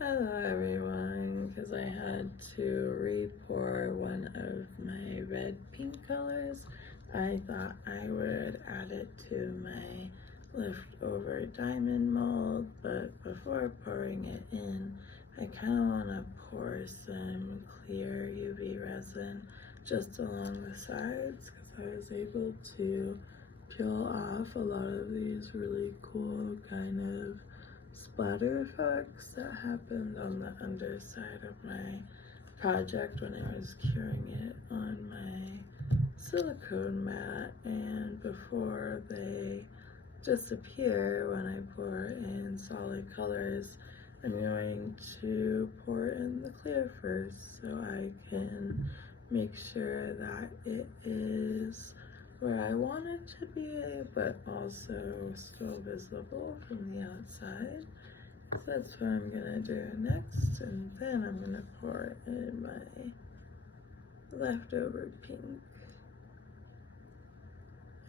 Hello everyone, because I had to re-pour one of my red pink colors, I thought I would add it to my leftover diamond mold, but before pouring it in, I kind of want to pour some clear UV resin just along the sides, because I was able to peel off a lot of these really cool kind of splatter effects that happened on the underside of my project when I was curing it on my silicone mat, and before they disappear when I pour in solid colors, I'm going to pour in the clear first so I can make sure that it is where I want it to be, but also still visible from the outside. So that's what I'm gonna do next, and then I'm gonna pour in my leftover pink.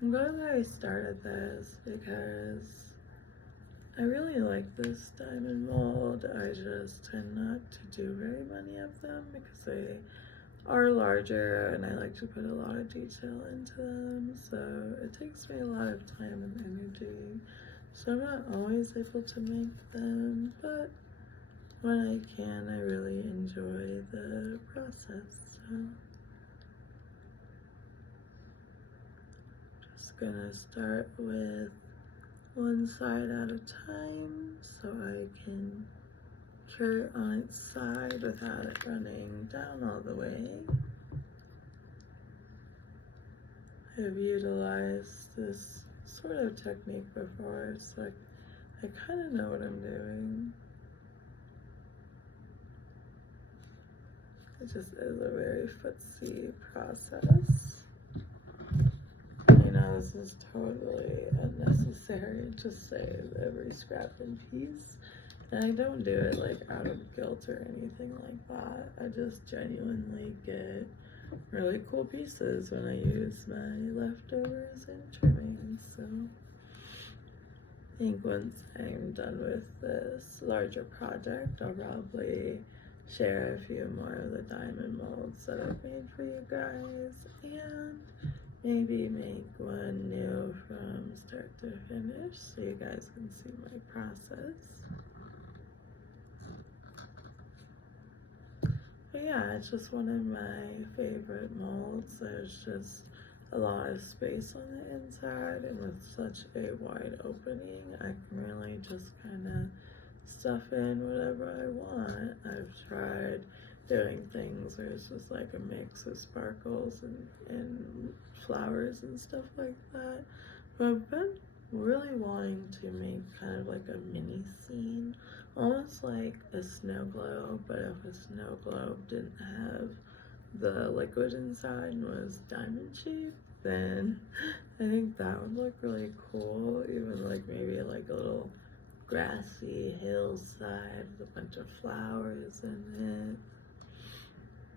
I'm glad that I started this because I really like this diamond mold. I just tend not to do very many of them because they are larger and I like to put a lot of detail into them, so it takes me a lot of time and energy, so I'm not always able to make them, but when I can, I really enjoy the process. So just gonna start with one side at a time so I can cure it on its side without it running down all the way. I've utilized this sort of technique before, so I kind of know what I'm doing. It just is a very footsie process. You know, this is totally unnecessary to save every scrap and piece. And I don't do it like out of guilt or anything like that. I just genuinely get really cool pieces when I use my leftovers and trimmings. So I think once I'm done with this larger project, I'll probably share a few more of the diamond molds that I've made for you guys, and maybe make one new from start to finish so you guys can see my process. But yeah, it's just one of my favorite molds. There's just a lot of space on the inside, and with such a wide opening, I can really just kind of stuff in whatever I want. I've tried doing things where it's just like a mix of sparkles and flowers and stuff like that, but I've been really wanting to make kind of like a mini scene, almost like a snow globe, but if a snow globe didn't have the liquid inside and was diamond shaped, then I think that would look really cool. Even like maybe like a little grassy hillside with a bunch of flowers in it.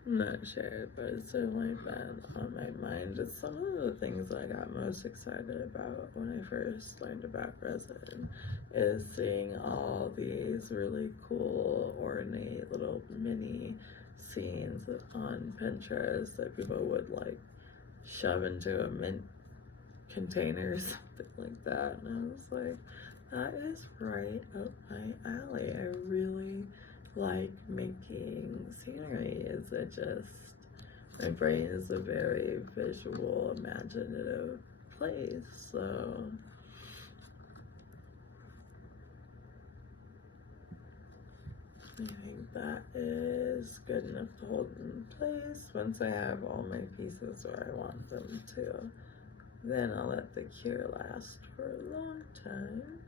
I'm not sure, but it's certainly been on my mind. It's some of the things I got most excited about when I first learned about resin, is seeing all these really cool, ornate little mini scenes on Pinterest that people would like shove into a mint container or something like that. And I was like, that is right up my alley. I really like making scenery. Is it just, my brain is a very visual, imaginative place, so I think that is good enough to hold in place. Once I have all my pieces where I want them to, then I'll let the cure last for a long time.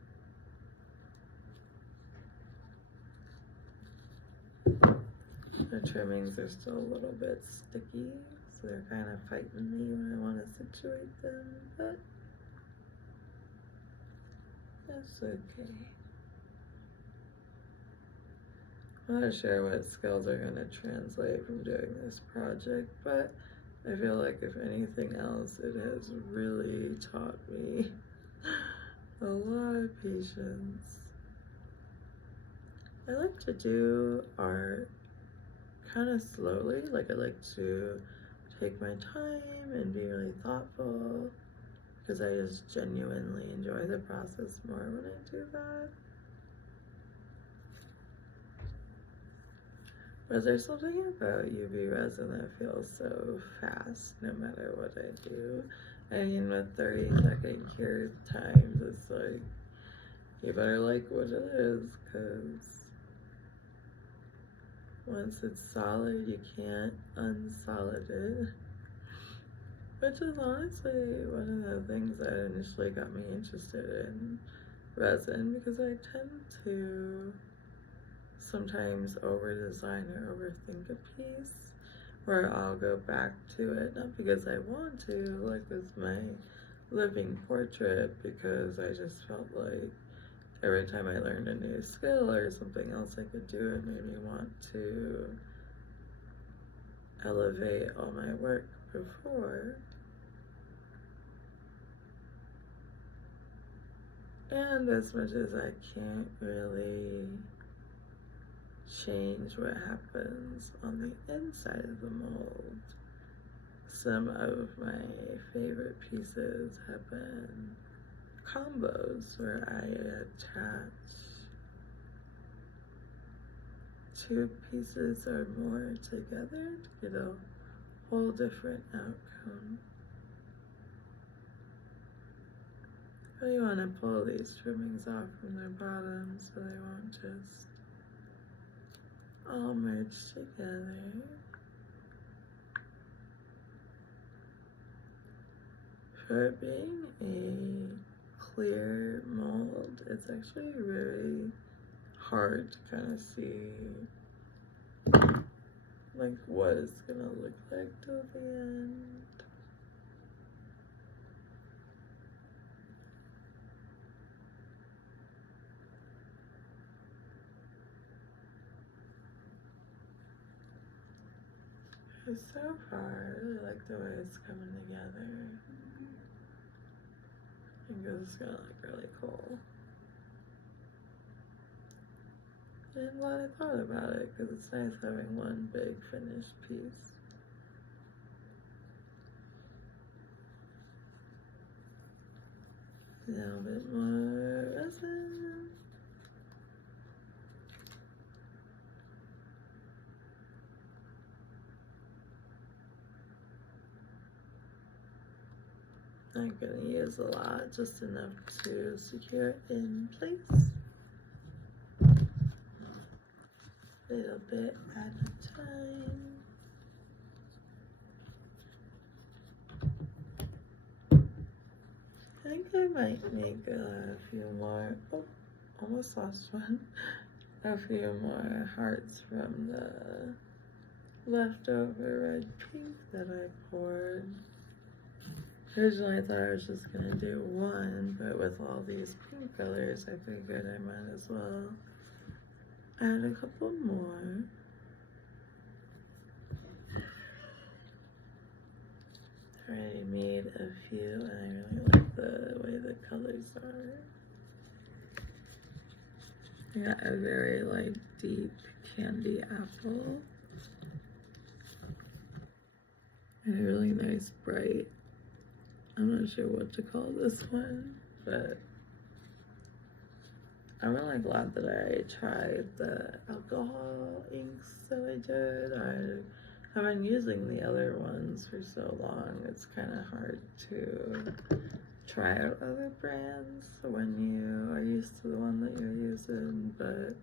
The trimmings are still a little bit sticky, so they're kind of fighting me when I want to situate them, but that's okay. I'm not sure what skills are going to translate from doing this project, but I feel like if anything else, it has really taught me a lot of patience. I like to do art kind of slowly. Like I like to take my time and be really thoughtful because I just genuinely enjoy the process more when I do that. But there's something about UV resin that feels so fast no matter what I do. I mean, with 30-second cure times, it's like, you better like what it is, because once it's solid, you can't unsolid it. Which is honestly one of the things that initially got me interested in resin, because I tend to sometimes over design or overthink a piece, where I'll go back to it, not because I want to, like with my living portrait, because I just felt like every time I learned a new skill or something else I could do, it made me want to elevate all my work before. And as much as I can't really change what happens on the inside of the mold, some of my favorite pieces have been combos where I attach two pieces or more together to get a whole different outcome. But you want to pull these trimmings off from their bottom so they won't just all merge together. For it being a clear mold, it's actually really hard to kind of see like what it's gonna look like till the end. So far, I really like the way it's coming together. I think this is gonna look really cool. And I'm glad I thought about it, because it's nice having one big finished piece. A little bit more resin. I'm gonna use a lot, just enough to secure it in place. A little bit at a time. I think I might make a few more, oh, almost lost one, a few more hearts from the leftover red pink that I poured. Originally I thought I was just gonna do one, but with all these pink colors, I figured I might as well add a couple more. I already made a few, and I really like the way the colors are. I got a very like deep candy apple and a really nice bright, I'm not sure what to call this one, but I'm really glad that I tried the alcohol inks that I did. I have been using the other ones for so long, it's kind of hard to try out other brands when you are used to the one that you're using, but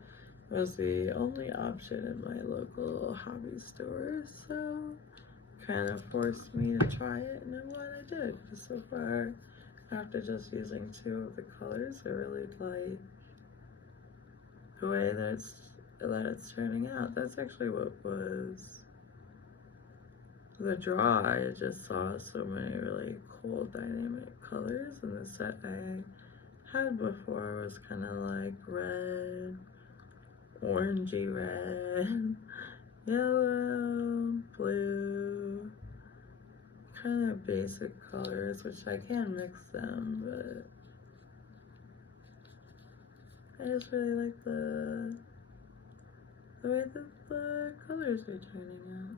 it was the only option in my local hobby store, so kind of forced me to try it, and I'm glad I did, because so far, after just using two of the colors, I really like the way that it's turning out. That's actually what was the draw. I just saw so many really cool dynamic colors, and the set I had before was kind of like red, orangey red, yellow, blue, kind of basic colors, which I can mix them, but I just really like the colors are turning out.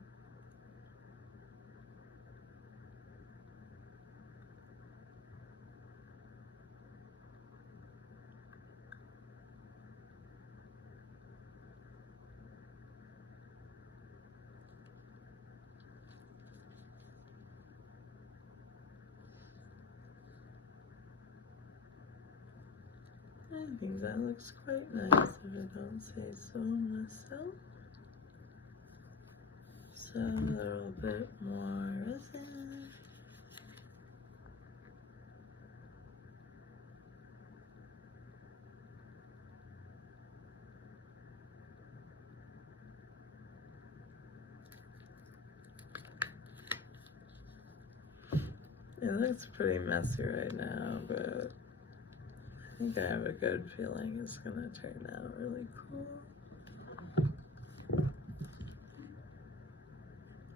I think that looks quite nice if I don't say so myself. So a little bit more resin. It looks pretty messy right now, but I think I have a good feeling it's gonna turn out really cool.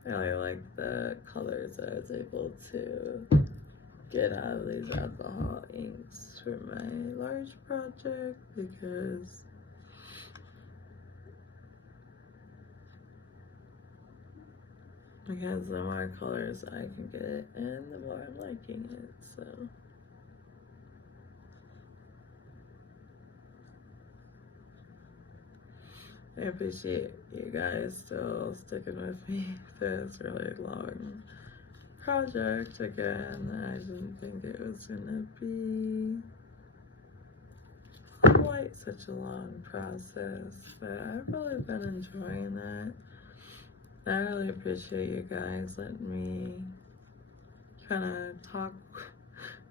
I really like the colors I was able to get out of these alcohol inks for my large project, because the more colors I can get in, the more I'm liking it, so. I appreciate you guys still sticking with me through this really long project. Again, I didn't think it was gonna be quite such a long process, but I've really been enjoying it. I really appreciate you guys letting me kind of talk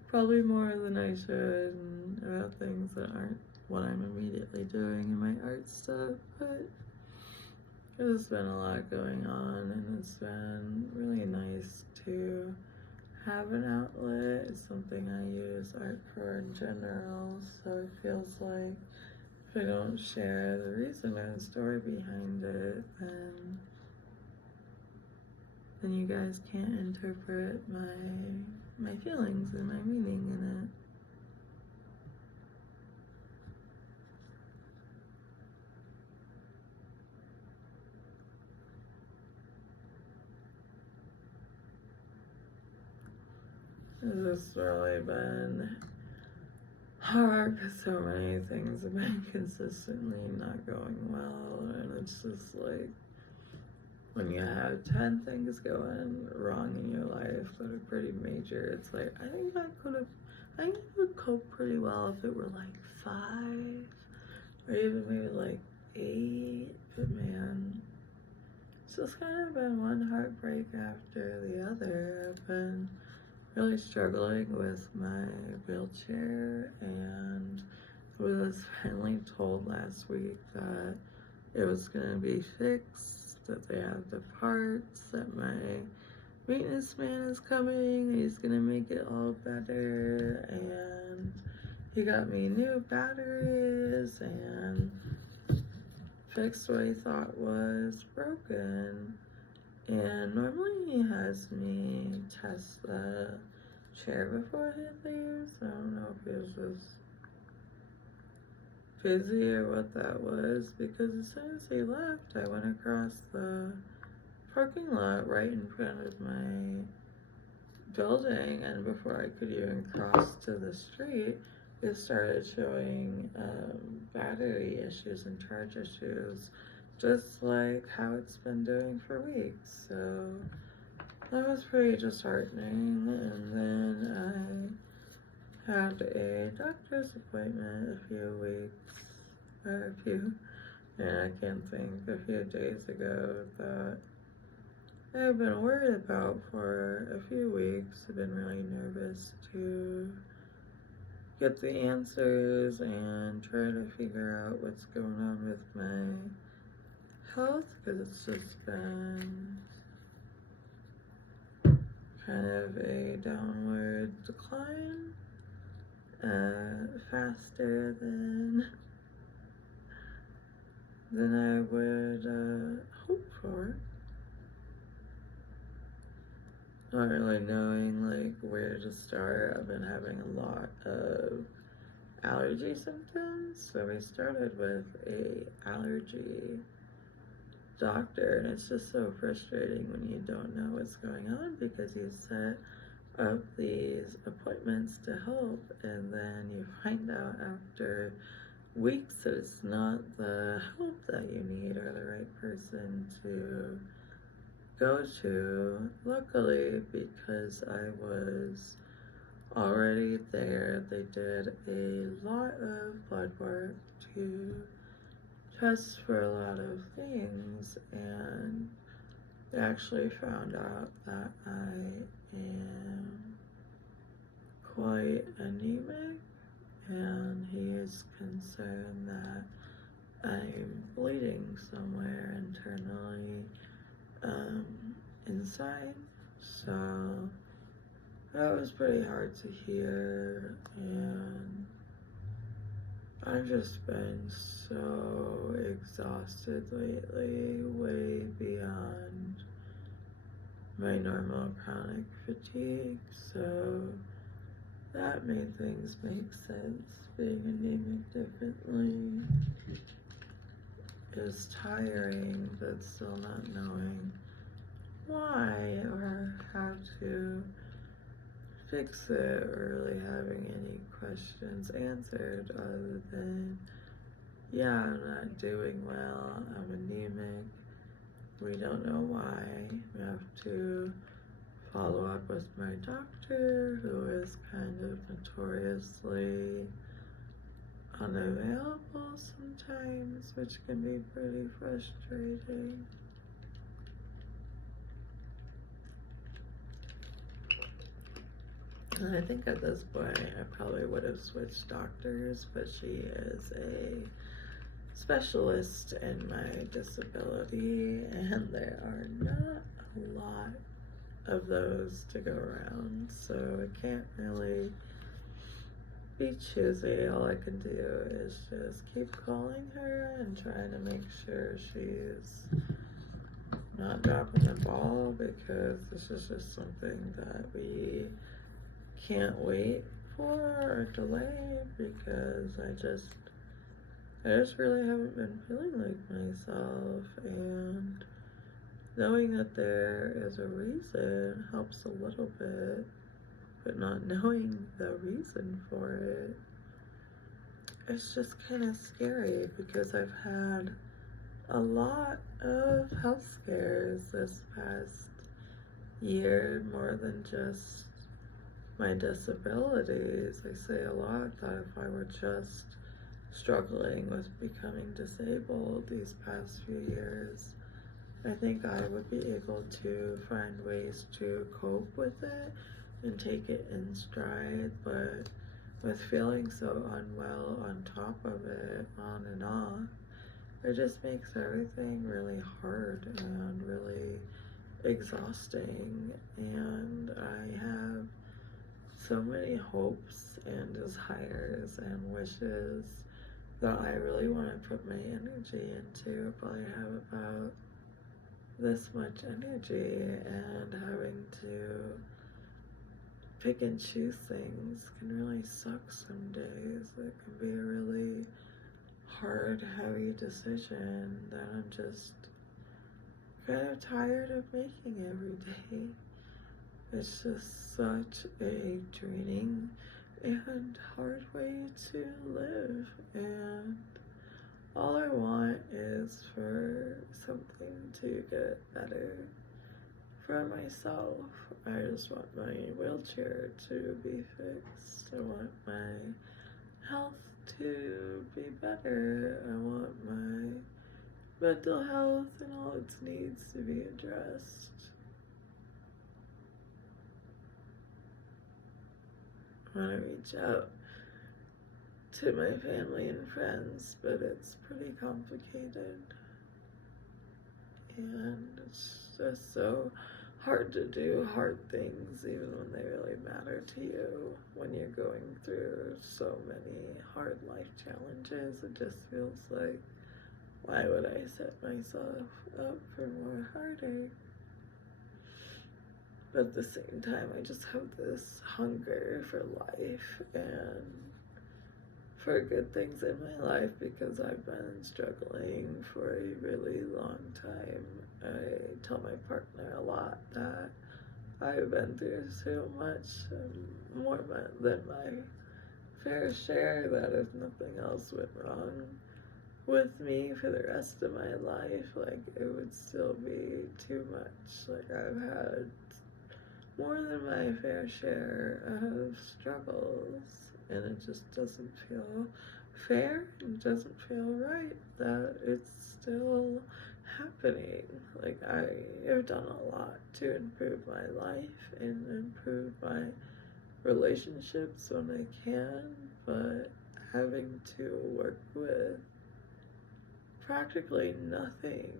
probably more than I should about things that aren't what I'm immediately doing in my art stuff, but there's been a lot going on, and it's been really nice to have an outlet. It's something I use art for in general, so it feels like if I don't share the reason and the story behind it, then you guys can't interpret my feelings and my meaning in it. It's just really been hard because so many things have been consistently not going well, and it's just like when you have 10 things going wrong in your life that are pretty major, it's like I think I would cope pretty well if it were like 5 or even maybe like 8, but man, it's just kind of been one heartbreak after the other. I've been really struggling with my wheelchair, and was finally told last week that it was gonna be fixed, that they have the parts, that my maintenance man is coming, and he's gonna make it all better, and he got me new batteries and fixed what he thought was broken. And normally he has me test the chair before he leaves. I don't know if he was just busy or what that was, because as soon as he left, I went across the parking lot right in front of my building, and before I could even cross to the street, it started showing battery issues and charge issues, just like how it's been doing for weeks. So that was pretty disheartening. And then I had a doctor's appointment a few days ago that I've been worried about for a few weeks. I've been really nervous to get the answers and try to figure out what's going on with my health, because it's just been kind of a downward decline, faster than I would hope for. Not really knowing like where to start. I've been having a lot of allergy symptoms, so we started with a allergy doctor, and it's just so frustrating when you don't know what's going on because you set up these appointments to help, and then you find out after weeks that it's not the help that you need or the right person to go to. Luckily, because I was already there, they did a lot of blood work to test for a lot of things, and they actually found out that I am quite anemic, and he is concerned that I'm bleeding somewhere internally inside. So that was pretty hard to hear, and I've just been so exhausted lately, way beyond my normal chronic fatigue, so that made things make sense. Being anemic differently is tiring, but still not knowing why or how to fix it, or really having any questions answered other than, yeah, I'm not doing well, I'm anemic, we don't know why. We have to follow up with my doctor, who is kind of notoriously unavailable sometimes, which can be pretty frustrating. And I think at this point I probably would have switched doctors, but she is a specialist in my disability, and there are not a lot of those to go around, so I can't really be choosy. All I can do is just keep calling her and trying to make sure she's not dropping the ball, because this is just something that we can't wait for or delay, because I just really haven't been feeling like myself, and knowing that there is a reason helps a little bit, but not knowing the reason for it, it's just kind of scary, because I've had a lot of health scares this past year, more than just my disabilities. I say a lot that if I were just struggling with becoming disabled these past few years, I think I would be able to find ways to cope with it and take it in stride, but with feeling so unwell on top of it, on and off, it just makes everything really hard and really exhausting, and I have so many hopes and desires and wishes that I really want to put my energy into. I probably have about this much energy, and having to pick and choose things can really suck some days. It can be a really hard, heavy decision that I'm just kind of tired of making every day. It's just such a draining and hard way to live, and all I want is for something to get better for myself. I just want my wheelchair to be fixed. I want my health to be better. I want my mental health and all its needs to be addressed. I want to reach out to my family and friends, but it's pretty complicated, and it's just so hard to do hard things even when they really matter to you. When you're going through so many hard life challenges, it just feels like, why would I set myself up for more heartache? But at the same time, I just have this hunger for life and for good things in my life because I've been struggling for a really long time. I tell my partner a lot that I've been through so much, more than my fair share, that if nothing else went wrong with me for the rest of my life, like, it would still be too much. Like, I've had more than my fair share of struggles, and it just doesn't feel fair. It doesn't feel right that it's still happening. Like, I have done a lot to improve my life and improve my relationships when I can, but having to work with practically nothing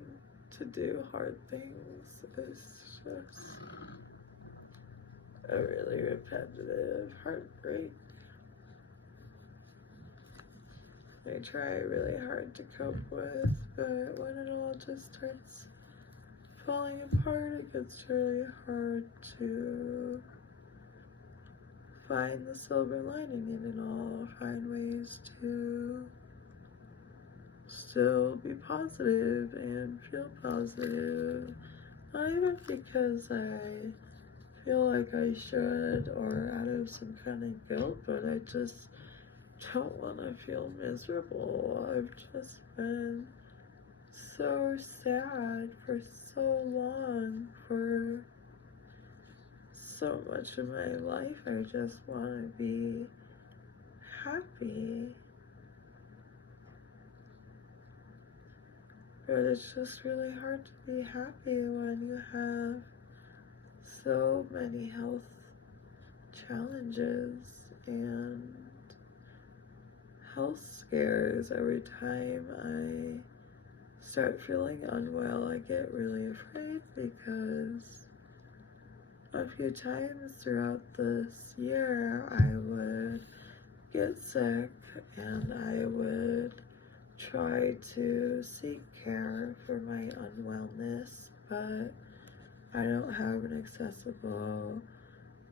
to do hard things is just a really repetitive heartbreak. I try really hard to cope with, but when it all just starts falling apart, it gets really hard to find the silver lining in it all, find ways to still be positive and feel positive. Not even because I feel like I should or out of some kind of guilt, but I just don't want to feel miserable. I've just been so sad for so long, for so much of my life. I just want to be happy. But it's just really hard to be happy when you have so many health challenges and health scares. Every time I start feeling unwell, I get really afraid because a few times throughout this year I would get sick and I would try to seek care for my unwellness, but I don't have an accessible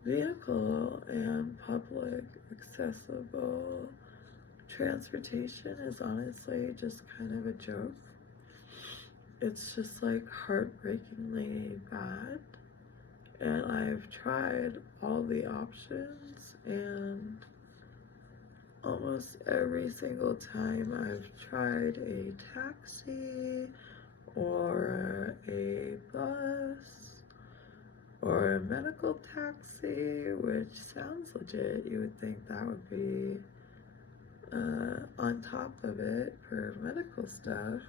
vehicle, and public accessible transportation is honestly just kind of a joke. It's just like heartbreakingly bad, and I've tried all the options, and almost every single time I've tried a taxi or a bus or a medical taxi, which sounds legit. You would think that would be on top of it for medical stuff,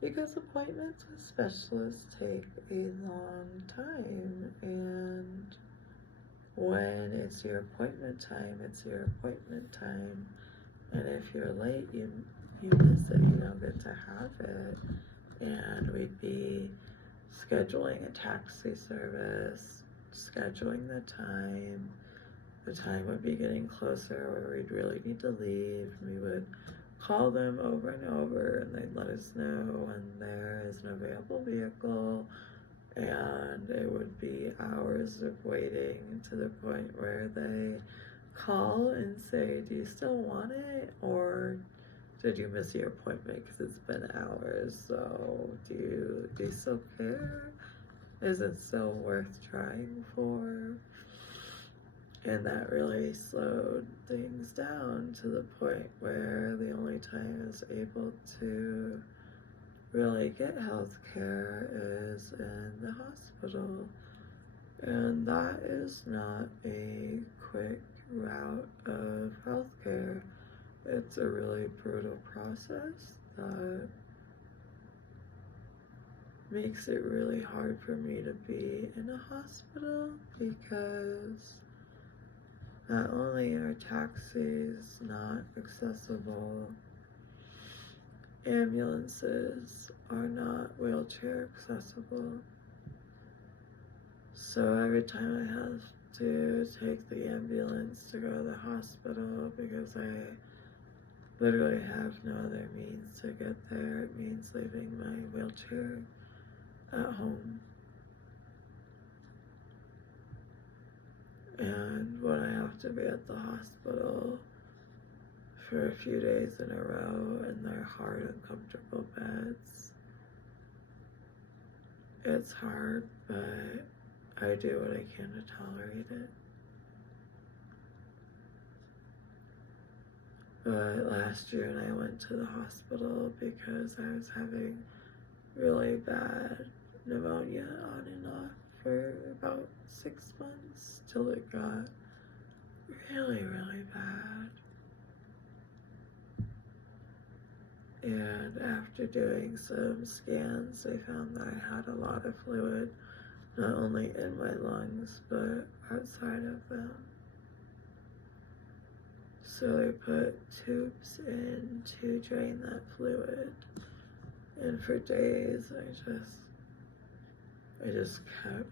because appointments with specialists take a long time, and when it's your appointment time, it's your appointment time, and if you're late, you miss it, you don't get to have it. And we'd be scheduling a taxi service, scheduling the time would be getting closer where we'd really need to leave. We would call them over and over, and they'd let us know when there is an available vehicle, and it would be hours of waiting to the point where they call and say, do you still want it, or did you miss your appointment because it's been hours? So do you still care? Is it still worth trying for? And that really slowed things down to the point where the only time I was able to really get health care is in the hospital. And that is not a quick route of health care. It's a really brutal process that makes it really hard for me to be in a hospital, because not only are taxis not accessible, ambulances are not wheelchair accessible. So every time I have to take the ambulance to go to the hospital, because I literally have no other means to get there, it means leaving my wheelchair at home. And when I have to be at the hospital for a few days in a row in their hard, uncomfortable beds. It's hard, but I do what I can to tolerate it. But last June I went to the hospital because I was having really bad pneumonia on and off for about 6 months till it got really, really bad. And after doing some scans, they found that I had a lot of fluid, not only in my lungs, but outside of them. So they put tubes in to drain that fluid. And for days, I just kept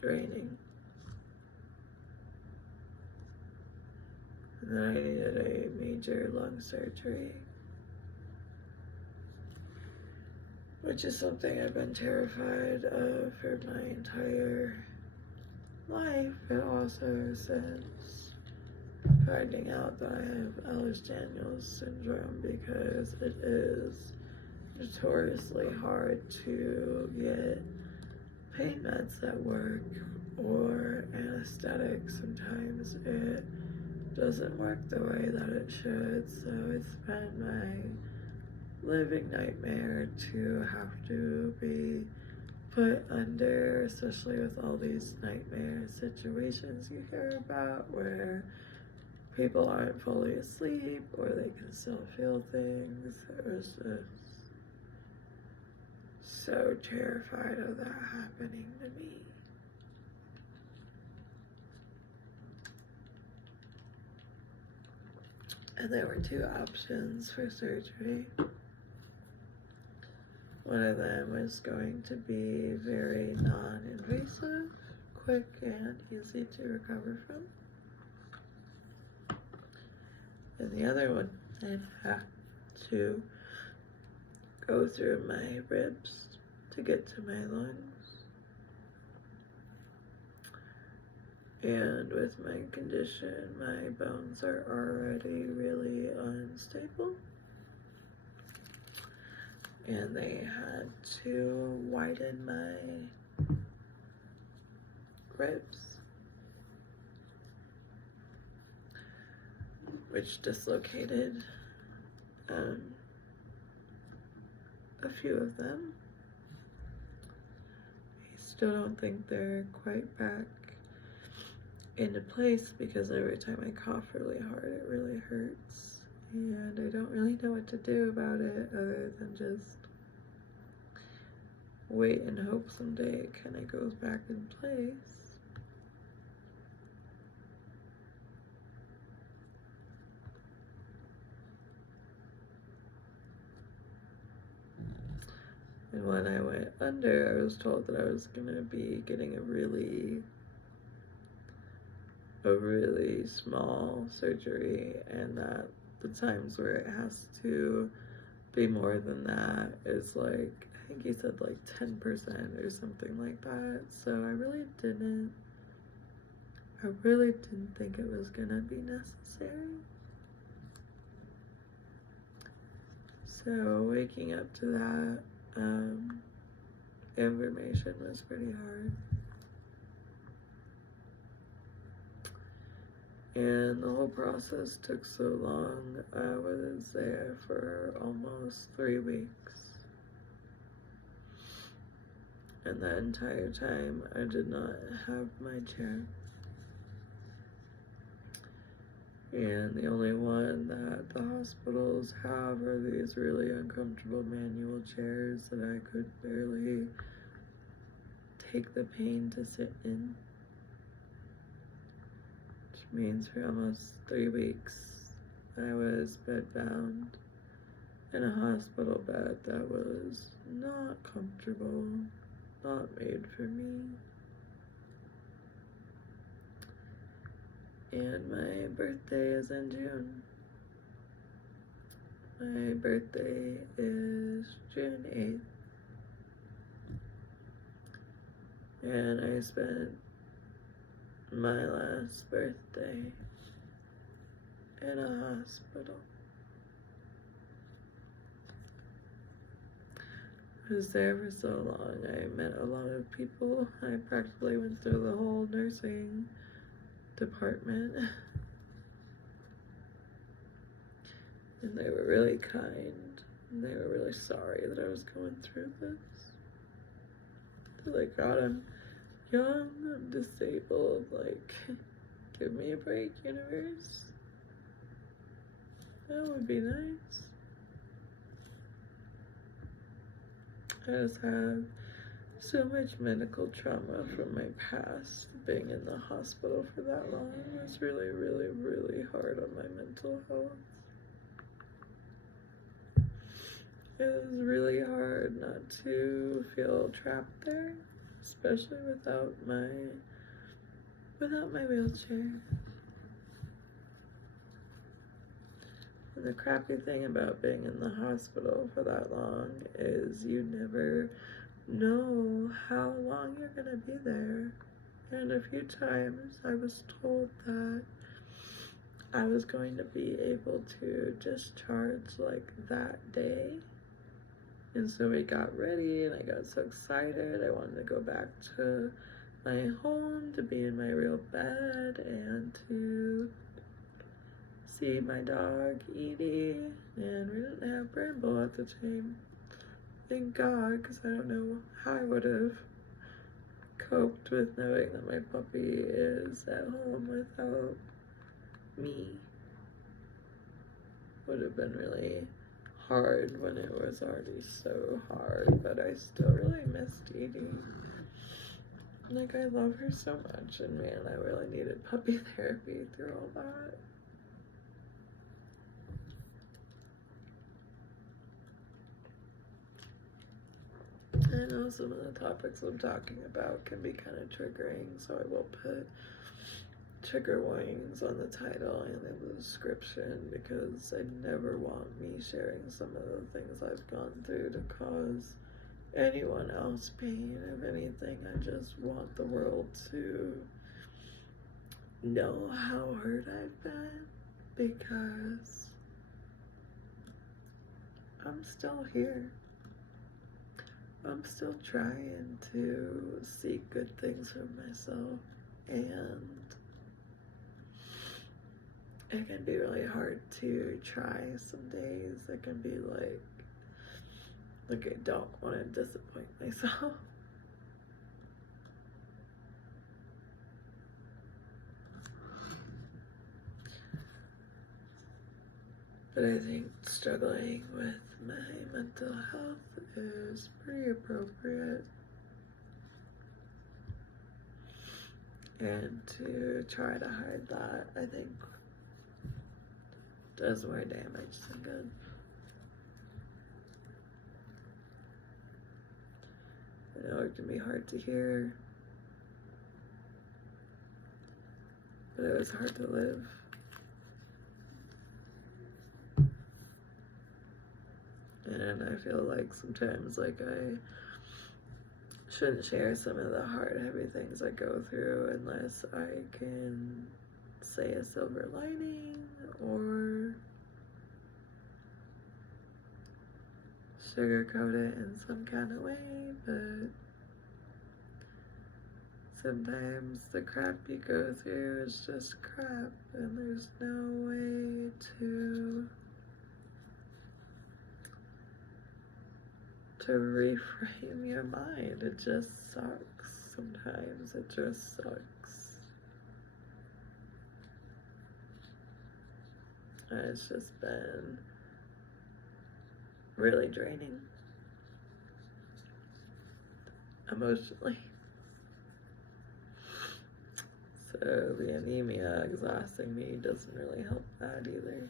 draining. And then I needed a major lung surgery, which is something I've been terrified of for my entire life, but also since finding out that I have Ehlers-Danlos syndrome, because it is notoriously hard to get pain meds that work or anesthetics. Sometimes it doesn't work the way that it should, so it's been my living nightmare to have to be put under, especially with all these nightmare situations you hear about where people aren't fully asleep or they can still feel things. It was just so terrified of that happening to me. And there were 2 options for surgery. One of them was going to be very non-invasive, quick and easy to recover from. And the other one, I'd have to go through my ribs to get to my lungs. And with my condition, my bones are already really unstable. And they had to widen my ribs, which dislocated a few of them. I still don't think they're quite back into place because every time I cough really hard, it really hurts. And I don't really know what to do about it other than just wait and hope someday it kind of goes back in place. And when I went under, I was told that I was gonna be getting a really small surgery, and that the times where it has to be more than that is like, I think he said like 10% or something like that. So I really didn't think it was gonna be necessary. So waking up to that information was pretty hard. And the whole process took so long. I was there for almost 3 weeks. And the entire time I did not have my chair. And the only one that the hospitals have are these really uncomfortable manual chairs that I could barely take the pain to sit in. Which means for almost 3 weeks I was bedbound in a hospital bed that was not comfortable, not made for me. And my birthday is in June. My birthday is June 8th. And I spent my last birthday in a hospital. I was there for so long. I met a lot of people. I practically went through the whole nursing department. And they were really kind. And they were really sorry that I was going through this. They're like, God, I'm young, I'm disabled. Like, give me a break, universe. That would be nice. I just have so much medical trauma from my past. Being in the hospital for that long was really, really, really hard on my mental health. It was really hard not to feel trapped there, especially without my wheelchair. And the crappy thing about being in the hospital for that long is you never know how long you're gonna be there. And a few times I was told that I was going to be able to discharge like that day. And so we got ready and I got so excited. I wanted to go back to my home, to be in my real bed, and to see my dog Edie. And we didn't have Bramble at the time. Thank God, because I don't know how I would have coped with knowing that my puppy is at home without me. Would have been really hard when it was already so hard, but I still really missed Edie. Like, I love her so much, and man, I really needed puppy therapy through all that. I know some of the topics I'm talking about can be kind of triggering, so I will put trigger warnings on the title and in the description, because I never want me sharing some of the things I've gone through to cause anyone else pain. If anything, I just want the world to know how hurt I've been, because I'm still here. I'm still trying to seek good things for myself, and it can be really hard to try some days. It can be like I don't want to disappoint myself. But I think struggling with my mental health is pretty appropriate. And to try to hide that, I think, does more damage than good. I know it can be hard to hear, but it was hard to live. And I feel like sometimes like I shouldn't share some of the hard, heavy things I go through unless I can say a silver lining or sugarcoat it in some kind of way. But sometimes the crap you go through is just crap, and there's no way to reframe your mind. It just sucks. Sometimes it just sucks. And it's just been really draining emotionally. So the anemia exhausting me doesn't really help that either.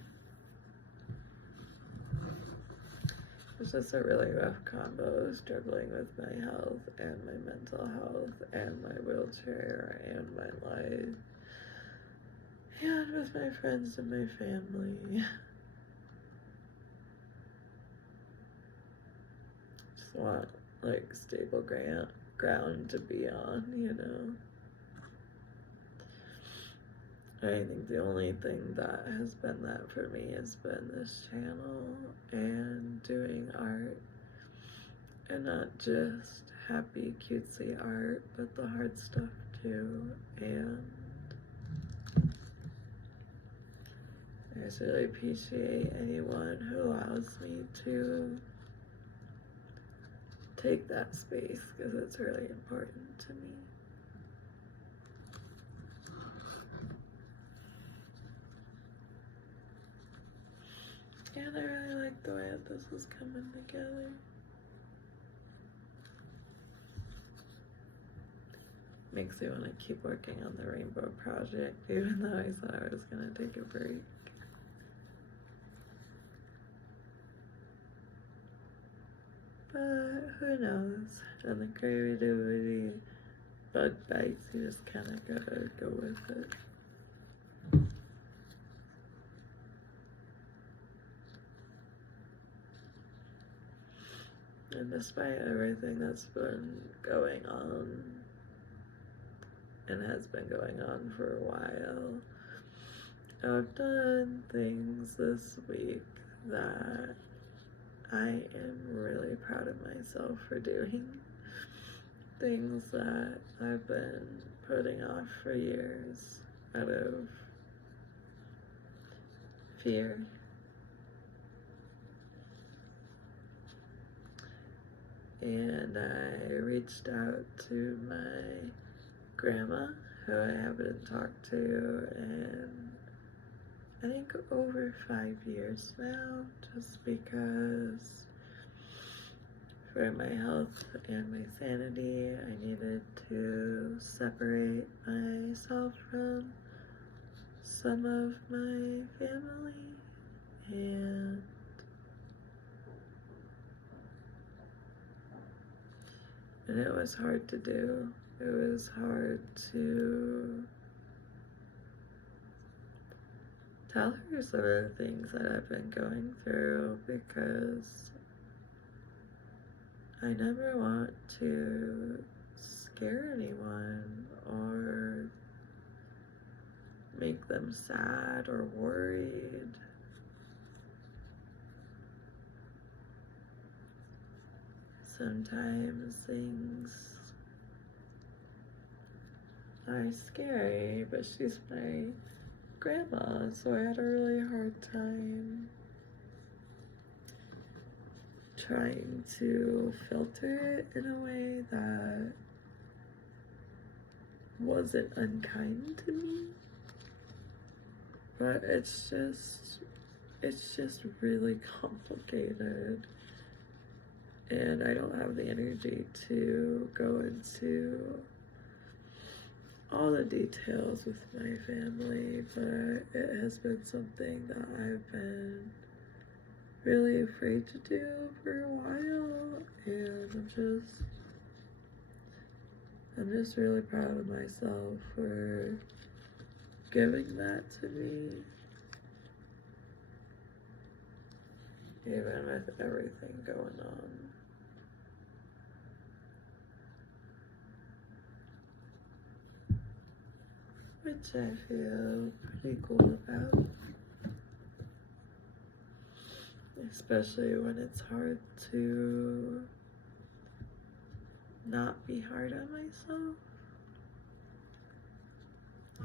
It's just a really rough combo, struggling with my health and my mental health and my wheelchair and my life and with my friends and my family. Just want like stable ground to be on, you know. I think the only thing that has been that for me has been this channel and doing art, and not just happy cutesy art, but the hard stuff too. And I just really appreciate anyone who allows me to take that space, because it's really important to me. And I really like the way that this is coming together. Makes me want to keep working on the rainbow project, even though I thought I was going to take a break. But who knows? And the creativity bug bites, you just kind of gotta go with it. And despite everything that's been going on, and has been going on for a while, I've done things this week that I am really proud of myself for doing. Things that I've been putting off for years out of fear. And I reached out to my grandma, who I haven't talked to in I think over 5 years now, just because for my health and my sanity, I needed to separate myself from some of my family, and it was hard to do. It was hard to tell her some of the things that I've been going through, because I never want to scare anyone or make them sad or worried. Sometimes things are scary, but she's my grandma, so I had a really hard time trying to filter it in a way that wasn't unkind to me. But it's just really complicated, and I don't have the energy to go into all the details with my family, but it has been something that I've been really afraid to do for a while, and I'm just really proud of myself for giving that to me, even with everything going on. Which I feel pretty cool about, especially when it's hard to not be hard on myself.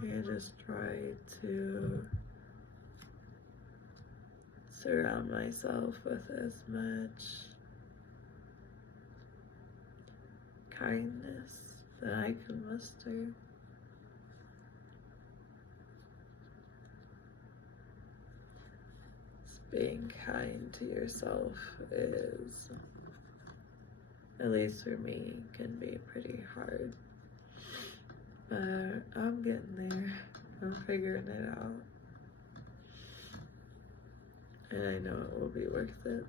I just try to surround myself with as much kindness that I can muster. Being kind to yourself is, at least for me, can be pretty hard. But I'm getting there. I'm figuring it out. And I know it will be worth it.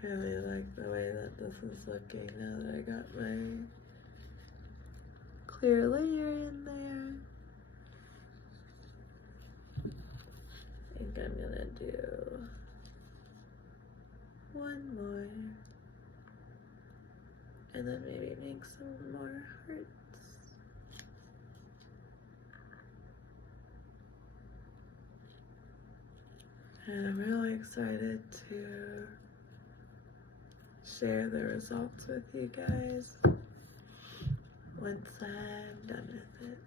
I really like the way that this is looking now that I got my clear layer in there. I think I'm gonna do creating some more hearts. And I'm really excited to share the results with you guys once I'm done with it.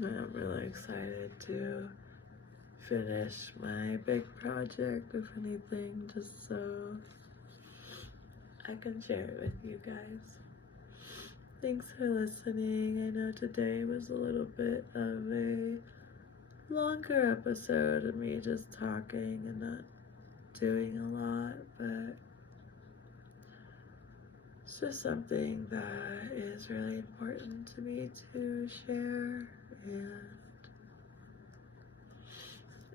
I'm really excited to finish my big project, if anything, just so I can share it with you guys. Thanks for listening. I know today was a little bit of a longer episode of me just talking and not doing a lot, but it's just something that is really important to me to share, and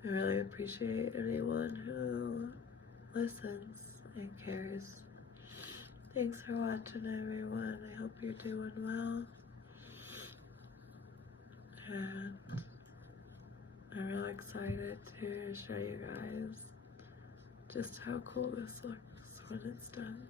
I really appreciate anyone who listens and cares. Thanks for watching, everyone. I hope you're doing well. And I'm really excited to show you guys just how cool this looks when it's done.